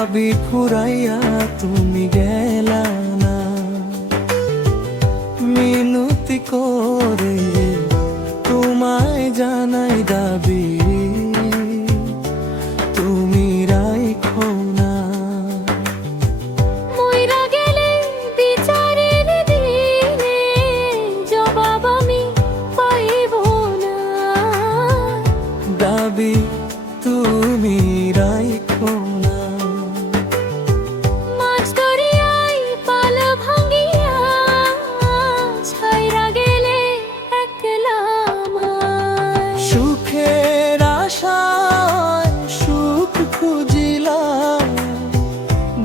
দাবি ফুরাইয়া তুমি গেলা না, মিনতি করে তোমায় জানাই দাবি তুমি রাইখো না। মইরা গেলে বিচারের দিনে জবাব আমি পাইব না, দাবি তুমি রাইখো না। মাছ দরিয়ায় পাল ভাঙ্গিয়া ছাইরা গেলে একলা আমায়। সুখের আশায় সুখ খুঁজিলাম,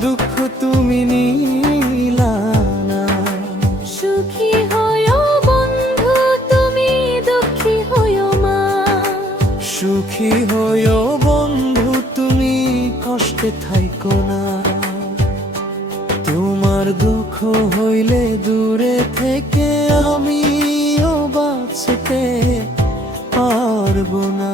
দুঃখ তুমি নিলা না। সুখী হইও বন্ধু তুমি, দুঃখী হইও মা। সুখী হইও বন্ধু তুমি, কষ্টে থাইকো না। তোমার দুঃখ হইলে দূরে থেকে আমিও বাঁচতে পারবো না।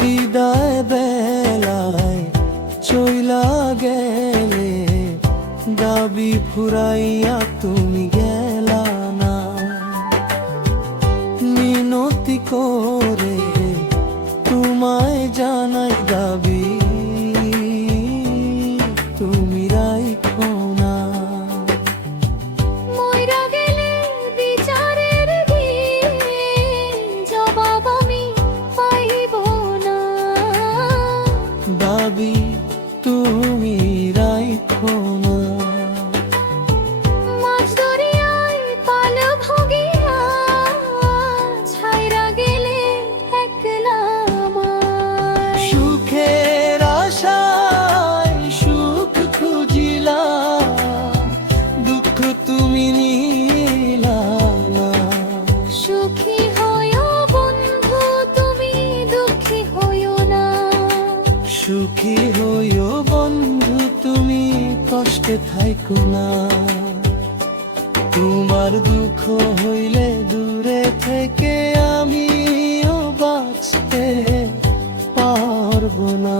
বিদায় বেলায় চইলা গেলে, দাবি ফুরাইয়া তুমি গেলা না, মিনতি করে তোমায় জানাই দাবি তুমি রাইখো না। মইরা গেলে বিচারের দিনে জবাব আমি পাইব না, দাবি তুমি রাইখো না। মাছ দরিয়ায় পাল ভাঙ্গিয়া ছাইরা গেলে একলা আমায়। সুখের আশায় সুখ খুঁজিলাম, দুঃখ তুমি নিলা না। সুখী হইও বন্ধু তুমি, দুঃখী হইও না। সুখী হইও বন্ধু তুমি, কষ্টে থাইকো না। তোমার দুঃখ হইলে দূরে থেকে আমিও বাঁচতে পারবো না।